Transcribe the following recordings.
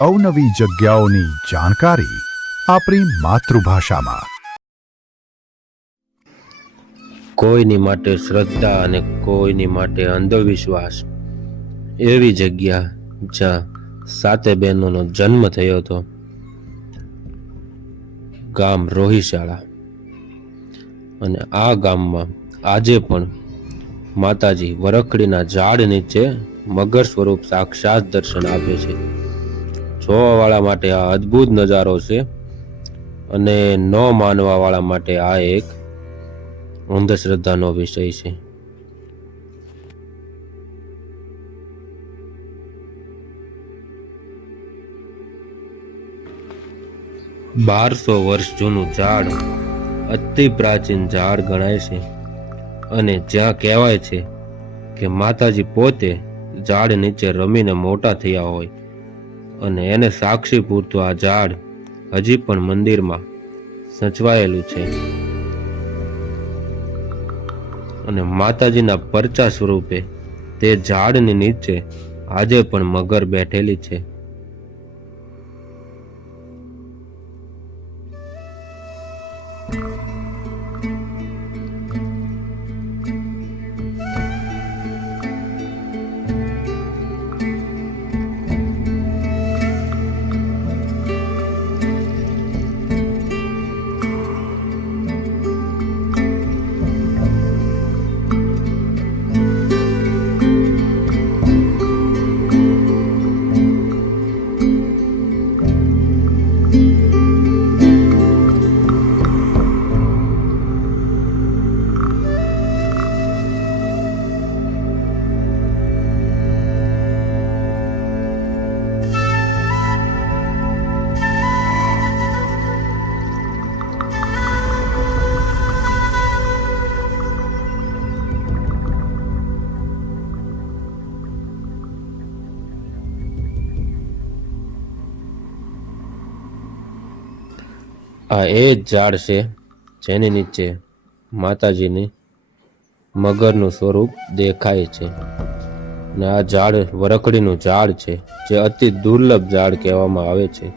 અવનવી જગ્યાઓની જાણકારી આપણી માતૃભાષામાં. કોઈની માટે શ્રદ્ધા અને કોઈની માટે અંધવિશ્વાસ. એવી જગ્યા જ્યાં 7 બહેનોનો જન્મ થયો હતો. ગામ રોહિશાળા. અને આ ગામમાં આજે પણ માતાજી વરખડીના ઝાડ નીચે મગર સ્વરૂપ સાક્ષાત દર્શન આપે છે. જોવાવાળા માટે આ અદ્ભુત નજારો છે અને ન માનવાવાળા માટે આ એક અંધશ્રદ્ધાનો વિષય છે. બારસો વર્ષ જૂનું ઝાડ અતિ પ્રાચીન ઝાડ ગણાય છે અને જ્યાં કહેવાય છે કે માતાજી પોતે ઝાડ નીચે રમીને મોટા થયા હોય અને એને સાક્ષી પૂરતું આ ઝાડ હજી પણ મંદિરમાં સચવાયેલું છે અને માતાજીના પરચા સ્વરૂપે તે ઝાડની નીચે આજે પણ મગર બેઠેલી છે. આ એ જ ઝાડ છે જેની નીચે માતાજીની મગરનું સ્વરૂપ દેખાય છે અને આ ઝાડ વરખડીનું ઝાડ છે જે અતિ દુર્લભ ઝાડ કહેવામાં આવે છે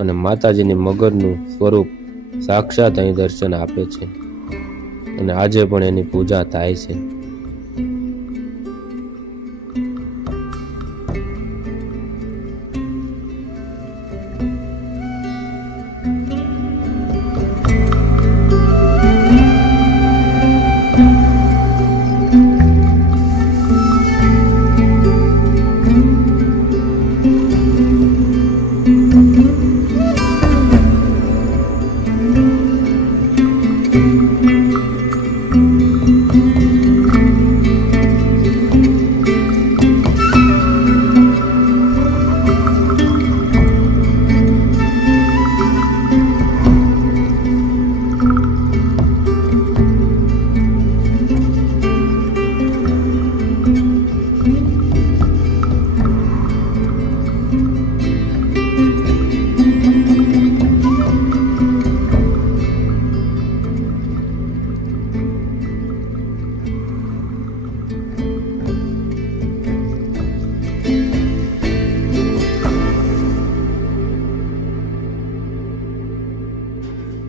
અને માતાજીની મગરનું સ્વરૂપ સાક્ષાત અહીં દર્શન આપે છે અને આજે પણ એની પૂજા થાય છે.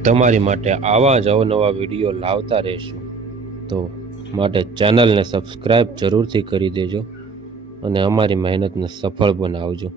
તમારી માટે આવા જ અવનવા વિડીયો લાવતા રહીશું, તો માટે ચેનલને સબસ્ક્રાઈબ જરૂરથી કરી દેજો અને અમારી મહેનતને સફળ બનાવજો.